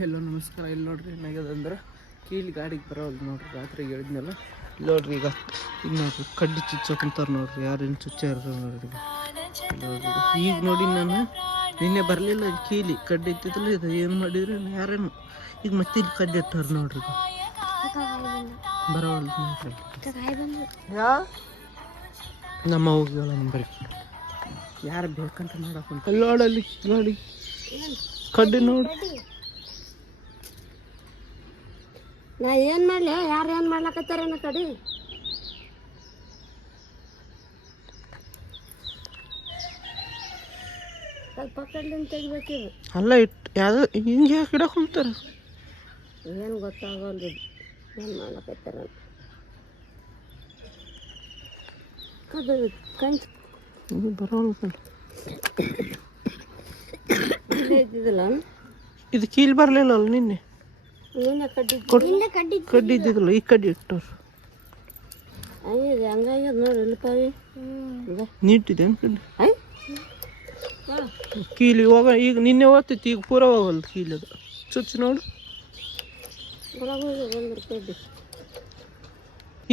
Hello ನಮಸ್ಕಾರ. ಇಲ್ಲಿ ನೋಡ್ರಿ ಏನಾಗ್ಯದ ಅಂದ್ರೆ ಕೀಲಿ ಗಾಡಿಗೆ ಬರೋದು ನೋಡ್ರಿ. ರಾತ್ರಿ ಹೇಳಿದ್ನಲ್ಲ ನೋಡ್ರಿ. ಈಗ ನೋಡ್ರಿ ಕಡ್ಡಿ ಚುಚ್ಚಕೊಂತಾರೆ ನೋಡ್ರಿ. ಯಾರೇನು ಚುಚ್ಚಾರ ನೋಡ್ರಿ. ಈಗ ನೋಡಿ ನಾನು ನಿನ್ನೆ ಬರಲಿಲ್ಲ ಕೀಲಿ ಕಡ್ಡಿ ಇತ್ತಿದ್ದಲ್ಲ. ಇದು ಏನು ಮಾಡಿದ್ರೆ ಯಾರೇನು ಈಗ ಮತ್ತೆ ಇಲ್ಲಿ ಕಡ್ಡಿ ಇಟ್ಟಾರ ನೋಡ್ರಿ. ಬರೋಲ್ಲ ನೋಡ್ರಿ. ನಮ್ಮ ಹೋಗ್ಯಾಳ ನಂಬರಿ ಯಾರು ಬೇಕಂತ ನೋಡಕ್ಕಂತ ನೋಡಲ್ಲಿ ನೋಡಿ ಕಡ್ಡಿ ನೋಡಿ. ನಾ ಏನು ಮಾಡಲಿ, ಯಾರು ಏನು ಮಾಡ್ಲಕತ್ತಾರ ನನ್ನ ಕಡೆ. ಸ್ವಲ್ಪ ಕಡ್ಲಿನ ತೆಗಿಬೇಕಿದು. ಅಲ್ಲ ಯಾವ್ದು ಹಿಂಗೆ ಯಾಕೆ ಇಡಕ್ಕೆ ಹೋಗ್ತಾರೆ ಏನು ಗೊತ್ತಾಗಲ್ಲ. ಏನು ಮಾಡ್ಲಕತ್ತಾರ ಕದು ಕಂಚ ಬರೋಲ್ಲ ಇದ್ದಿದ್ದಿಲ್ಲ. ಇದು ಕೀಲ್ ಬರಲಿಲ್ಲ ಅಲ್ಲ ನಿನ್ನೆ. ಕಡ್ಡಿ ಇದ್ದಿದ್ದಿಲ್ಲ. ಈ ಕಡ್ಡಿ ಇಟ್ಟವ್ರು ಹಂಗಾಗ್ಯದ ನೋಡಿ. ಇಲ್ಲಪಾಯಿ ನೀಟಿದೆ ಅನ್ಕಂಡು ಕೀಲಿ ಹೋಗ. ಈಗ ನಿನ್ನೆ ಹೋಗ್ತೈತಿ, ಈಗ ಪೂರ ಹೋಗಲ್ಲ ಕೀಲಿ. ಅದು ಚುಚ್ಚು ನೋಡು. ಕಡ್ಡಿ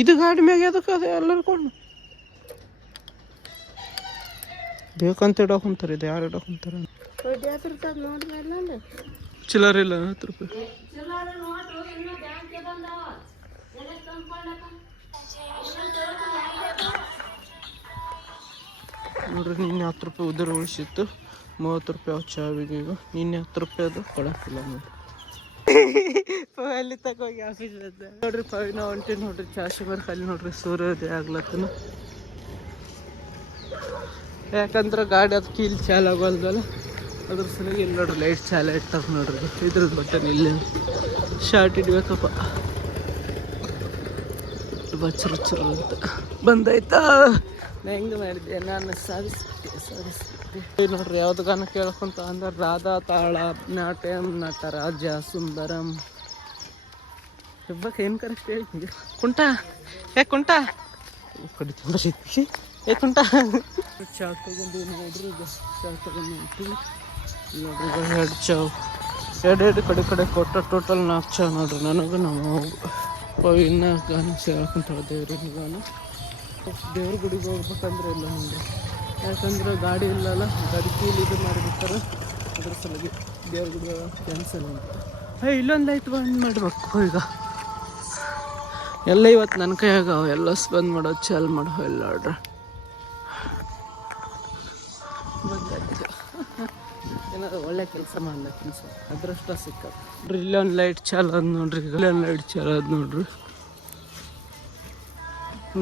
ಇದು ಗಾಡಿ ಮ್ಯಾಗ ಅದಕ್ಕೆ ಅದು ಎಲ್ಲರೂ ಕೊಂಡು ಬೇಕಂತ ಇಡಕೊಂತಾರೆ. ಇದು ಯಾರು ಇಡಕೊಂತಾರೆ? ಕಡ್ಡಿ ಹತ್ತಿರ್ತದ ನೋಡ್ರಿ. ಚಿಲ್ಲರ್ ಇಲ್ಲ 10 ರೂಪಾಯಿ. ನೋಡ್ರಿ ನಿನ್ನೆ 10 ರೂಪಾಯಿ ಉದುರು ಉಳಿಸಿತ್ತು. 30 ರೂಪಾಯಿ ಅವು ಚಾವಿಗೆ. ಈಗ ನಿನ್ನೆ 10 ರೂಪಾಯಿ ಅದು ಕೊಡಕ್ಕಿಲ್ಲ ನೋಡ್ರಿ. ಅಲ್ಲಿ ತಗೋಗಿ ಆಫೀಸ್ ನೋಡ್ರಿ. ಪವಿನ ಹೊಂಟಿ ನೋಡ್ರಿ. ಚಾಶಿಮರ್ ಖಾಲಿ ನೋಡ್ರಿ. ಸೂರ್ಯೋದಯ ಆಗ್ಲತ್ತನ. ಯಾಕಂದ್ರೆ ಗಾಡಿ ಅದು ಕೀಲ್ ಚಾಲು ಆಗೋಲ್ದಲ್ಲ, ಅದ್ರ ಸಲುವಾಗಿ ಇಲ್ಲಿ ನೋಡ್ರಿ ಲೈಟ್ ಚಾಲ ಇಟ್ಟಾಗ ನೋಡ್ರಿ. ಇದ್ರದ್ದು ಬಟನ್ ಇಲ್ಲಿ ಶಾರ್ಟ್ ಇಡ್ಬೇಕಪ್ಪ. ಬಚ್ಚರು ಅಂತ ಬಂದಾಯ್ತಾ. ಹೆಂಗೆ ಮಾಡಿದ್ದೆ ನಾನು. ಸಾಧಿಸ್ಬಿಟ್ಟೆ ನೋಡ್ರಿ. ಯಾವ್ದು ಗಾನ ಕೇಳ್ಕೊಂತ ಅಂದ್ರೆ ರಾಧಾ ತಾಳ ನಾಟ್ಯಂ ನಟರಾಜ ಸುಂದರಂ ಹೆಬ್ಬಕ್ಕೆ ಏನು ಕರೆಕ್ಟ್ ಹೇಳಿ. ಕುಂಟ ಯಾಕೆ ಕುಂಟ ಕಡಿತ ಕುಂಟ ಚಾವ್ ತಗೊಂಡು ನೋಡ್ರಿ. ಚಾವ್ ತಗೊಂಡು ನೋಡ್ರಿ. ಎರಡು ಚಾವ್ ಎರಡು ಕಡೆ ಕೊಟ್ಟ ಟೋಟಲ್ 4 ಚಾವ್ ನೋಡ್ರಿ. ನನಗೂ ನಮ್ಮ ಪವಿನ ಗಾನ ಸೇರ್ಕೊಂತಾಳೆ. ದೇವ್ರಿನ ಗಾನ. ದೇವ್ರ ಗುಡಿಗೆ ಹೋಗ್ಬೇಕಂದ್ರೆ ಇಲ್ಲ ನೋಡ್ರಿ. ಯಾಕಂದ್ರೆ ಗಾಡಿ ಇಲ್ಲಲ್ಲ, ಗಾಡಿ ಕೀಲಿ ಇದು ಮಾಡಿರ್ತಾರೆ. ಅದ್ರ ಸಲುವಾಗಿ ದೇವ್ರ ಗುಡಿ ಕ್ಯಾನ್ಸಲ್ ಅಂತ. ಇಲ್ಲೊಂದು ಆಯ್ತು ಬಂದ್ ಮಾಡ್ಬೇಕು. ಈಗ ಎಲ್ಲ ಇವತ್ತು ನನ್ನ ಕೈಯಾಗ ಎಲ್ಲ ಬಂದ್ ಮಾಡೋದು ಚಾಲ್ ಮಾಡೋ ಎಲ್ಲ ಆರ್ಡ್ರ್ ಬಂದಾಯ್ತು. ಏನಾದ್ರು ಒಳ್ಳೆ ಕೆಲಸ ಮಾಡ್ಲಕ್ಕ ಅದೃಷ್ಟ ಸಿಕ್ಕದು ನೋಡ್ರಿ. ಇಲ್ಲೊಂದು ಲೈಟ್ ಚಾಲು ಅದ್ ನೋಡ್ರಿ. ಇಲ್ಲೊಂದು ಲೈಟ್ ಚಾಲು ಅದ್ ನೋಡ್ರಿ.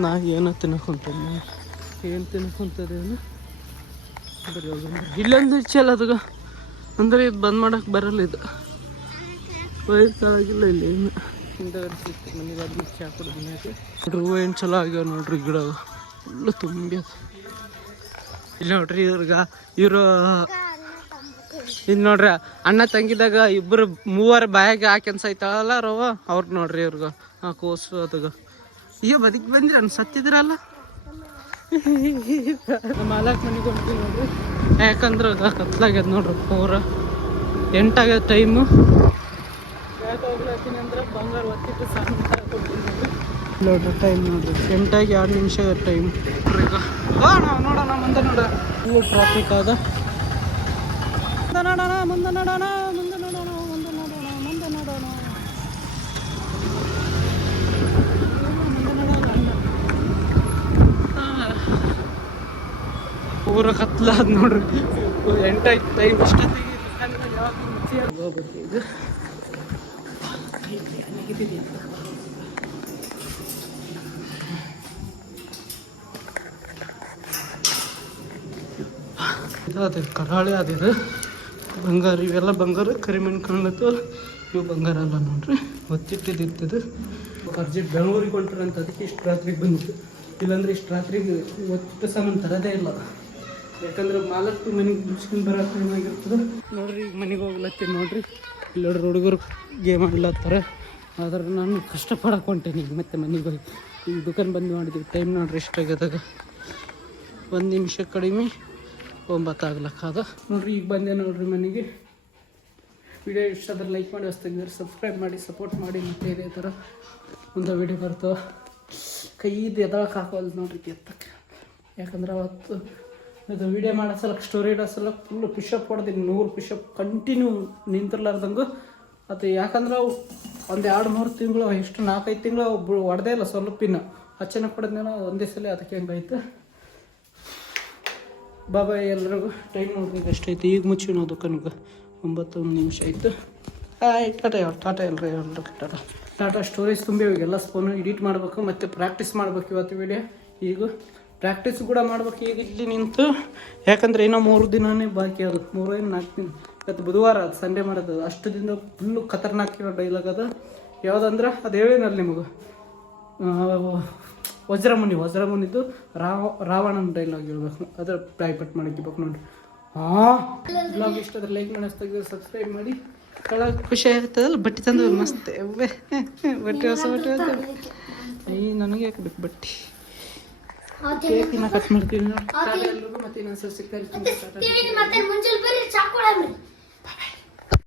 ನಾ ಏನೋ ತಿನ್ನಕೊಂತೀನಿ. ಏನು ತಿನ್ಕೊಂತದೇನು ಬರೀ ಇಲ್ಲೊಂದು ಚಾಲು ಅದಾಗ ಅಂದ್ರೆ ಇದು ಬಂದ್ ಮಾಡಕ್ಕೆ ಬರಲ್ಲ. ಇದು ವಯಸ್ಸಾಗಿಲ್ಲ. ಇಲ್ಲಿ ಏನು ಹಿಂದಗಡೆ ಸಿಕ್ತು ಮನೆಗೆ ಅದನ್ನ ಚಾ ಕುಡ್ದು ನೋಡ್ರಿ. ಹೂವು ಏನು ಚಲೋ ಆಗ್ಯಾವ ನೋಡ್ರಿ. ಗಿಡ ಫುಲ್ಲು ತುಂಬಿ ಅದು. ಇಲ್ಲಿ ನೋಡ್ರಿ ಇವ್ರಿಗೆ ಇವರು ಇದು ನೋಡ್ರಿ ಅಣ್ಣ ತಂಗಿದಾಗ ಇಬ್ಬರು 3 ಬಾಯಾಗ ಹಾಕ್ಯನ್ಸೈತಾಳಲ್ಲ ರವ ಅವ್ರ ನೋಡ್ರಿ. ಇವ್ರಿಗೆ ಆ ಕೋಸು ಅದಾಗ ಅಯ್ಯೋ ಬದುಕಿ ಬಂದ್ರಿ ಅನ್ ಸತ್ತಿದ್ರಲ್ಲ. ಮಾಲಕ್ ಮನೆಗೆ ಹೋಗ್ತೀವಿ ನೋಡ್ರಿ. ಯಾಕಂದ್ರೆ ಕತ್ಲಾಗ್ಯದ ನೋಡ್ರಿ. ಪೂರ 8 ಆಗ್ಯದ ಟೈಮು. ಯಾಕೆ ಹೋಗ್ಲತ್ತೀನಿ ಅಂದ್ರೆ ಬಂಗಾರ ಒತ್ತಿಟ್ಟು ಸಾಂಗ್ ಕೊಡ್ತೀನಿ ನೋಡ್ರಿ. ಟೈಮ್ ನೋಡ್ರಿ 8 ಆಗಿ 2 ನಿಮಿಷ ಟೈಮ್ ಈಗ. ನೋಡೋಣ ಮುಂದೆ ನೋಡ. ಫುಲ್ ಟ್ರಾಫಿಕ್ ಆದ. ಮುಂದೆ ನೋಡೋಣ. ಪೂರ ಕತ್ಲಾದ ನೋಡ್ರಿ. 8 ಆಯ್ತು ಟೈಮ್. ಇಷ್ಟೊತ್ತಿಗೆ ಇದು ಅದೇ ಕರಾಳೆ ಅದಿದೆ. ಬಂಗಾರ ಇವೆಲ್ಲ ಬಂಗಾರ ಕರಿಮಣ್ ಕಾಣ್ಲತ್ತು. ಇವು ಬಂಗಾರ ಅಲ್ಲ ನೋಡ್ರಿ. ಒತ್ತಿಟ್ಟಿದ್ದು ಅರ್ಜೆಂಟ್ ಬೆಂಗಳೂರಿಗೆ ಹೊಂಟ್ರಂತ. ಅದಕ್ಕೆ ಇಷ್ಟು ರಾತ್ರಿಗೆ ಬಂದಿತ್ತು. ಇಲ್ಲಾಂದ್ರೆ ಇಷ್ಟು ರಾತ್ರಿಗೆ ಒತ್ತಿಟ್ಟ ಸಾಮಾನು ತರೋದೇ ಇಲ್ಲ. ಯಾಕಂದ್ರೆ ಮಾಲಕ್ಕು ಮನೆಗೆ ಮುಗಿಸ್ಕೊಂಡು ಬರೋ ಟೈಮ್ ಆಗಿರ್ತದೆ ನೋಡ್ರಿ. ಈಗ ಮನೆಗೆ ಹೋಗ್ಲತ್ತೀನಿ ನೋಡ್ರಿ. ಇಲ್ಲಿ ನೋಡ್ರಿ ಹುಡುಗರು ಗೇಮ್ ಆಡ್ಲತ್ತಾರೆ. ಆದ್ರೆ ನಾನು ಕಷ್ಟಪಡಕ್ಕೆ ಹೊಂಟೇನಿ. ಈಗ ಮತ್ತೆ ಮನೆಗೆ ಹೋಗಿ ಈಗ ದುಕಾನ್ ಬಂದು ಮಾಡಿದ್ವಿ. ಟೈಮ್ ನೋಡ್ರಿ ಇಷ್ಟಾಗದಾಗ 1 ನಿಮಿಷ ಕಡಿಮೆ 9 ಆಗ್ಲಕ್ಕದ ನೋಡ್ರಿ. ಈಗ ಬಂದೆ ನೋಡ್ರಿ ಮನೆಗೆ. ವಿಡಿಯೋ ಇಷ್ಟ ಆದರೆ ಲೈಕ್ ಮಾಡಿ, ಹೊಸ್ತಾಗಿದ್ದಾರೆ ಸಬ್ಸ್ಕ್ರೈಬ್ ಮಾಡಿ, ಸಪೋರ್ಟ್ ಮಾಡಿ. ಮತ್ತು ಇದೇ ಥರ ಒಂದು ವಿಡಿಯೋ ಬರ್ತವೆ. ಕೈದು ಎದಳಕ್ಕೆ ಹಾಕೋದು ನೋಡ್ರಿ ಎತ್ತಕ್ಕೆ. ಯಾಕಂದ್ರೆ ಅವತ್ತು ಇದು ವಿಡಿಯೋ ಮಾಡೋ ಸಲ ಸ್ಟೋರಿ ಇಡೋ ಸಲ ಫುಲ್ಲು ಪುಷಪ್ ಹೊಡೆದಿನಿ, 100 ಪುಷಪ್ ಕಂಟಿನ್ಯೂ ನಿಂತಿರ್ಲಾರ್ದಂಗೆ. ಅದು ಯಾಕಂದ್ರೆ ಅವು ಒಂದು 2-3 ತಿಂಗಳು, ಎಷ್ಟು 4-5 ತಿಂಗಳು ಹೊಡೆದೇ ಇಲ್ಲ ಸ್ವಲ್ಪಿನ. ಅಚಾನಕ್ ಹೊಡೆದ್ನೇನೋ ಒಂದೇ ಸಲ, ಅದಕ್ಕೆ ಹೆಂಗಾಯ್ತು. ಬಾಬಾ ಎಲ್ರಿಗೂ ಟೈಮ್ ನೋಡ್ಬೇಕು ಎಷ್ಟೈತೆ. ಈಗ ಮುಚ್ಚಿ ನಾವು ದುಕಾನಿಗೆ 9 ನಿಮಿಷ ಆಯಿತು. ಟಾಟಾ ಎಲ್ರಿಗೂ ಟಾಟಾ. ಸ್ಟೋರೇಜ್ ತುಂಬಿ ಇವಾಗೆಲ್ಲ ಫೋನು ಎಡಿಟ್ ಮಾಡಬೇಕು ಮತ್ತು ಪ್ರಾಕ್ಟೀಸ್ ಮಾಡ್ಬೇಕು. ಇವತ್ತು ವಿಡಿಯೋ ಈಗ ಪ್ರಾಕ್ಟೀಸ್ ಕೂಡ ಮಾಡ್ಬೇಕು. ಈಗ ಇಲ್ಲಿ ನಿಂತು, ಯಾಕಂದರೆ ಇನ್ನೂ 3 ದಿನವೇ ಬಾಕಿ ಅದು, 3-4 ದಿನ. ಇವತ್ತು ಬುಧವಾರ, ಅದು ಸಂಡೇ ಮಾಡೋದು. ಅಷ್ಟು ದಿನ ಫುಲ್ಲು ಖತರ್ನಾಕ್ ಇರೋ ಡೈಲಾಗ್ ಅದು. ಯಾವುದಂದ್ರೆ ಅದು ಹೇಳಿನಲ್ಲ ನಿಮಗೆ, ವಜ್ರಮುನಿದು ರಾವಣನ ಡೈಲಾಗ್ ಹೇಳ್ಬೇಕು. ಅದ್ರ ಟೈಪಟ್ ಮಾಡಿಕ್ಬೇಕು ನೋಡಿರಿ. ಬ್ಲಾಗ್ ಇಷ್ಟ ಅದ್ರ ಲೈಕ್ ಮಾಡಿ, ಸಬ್ಸ್ಕ್ರೈಬ್ ಮಾಡಿ. ಖುಷಿ ಆಗ್ತದಲ್ಲ ಬಟ್ಟೆ ತಂದು ಮಸ್ತ್ ಬಟ್ಟೆ, ಹೊಸ ಬಟ್ಟೆ ನನಗೆ ಯಾಕೆ ಬೇಕು ಬಟ್ಟೆ. ಕೇಕಿನ ಕಟ್ ಮಾಡ್ತೀನಿ ನೋಡಿ. ಮತ್ತೆ ಇನ್ನೊಂದ್ಸಲ ಸಿಗ್ತಾ ಇರ್ತೀನಿ.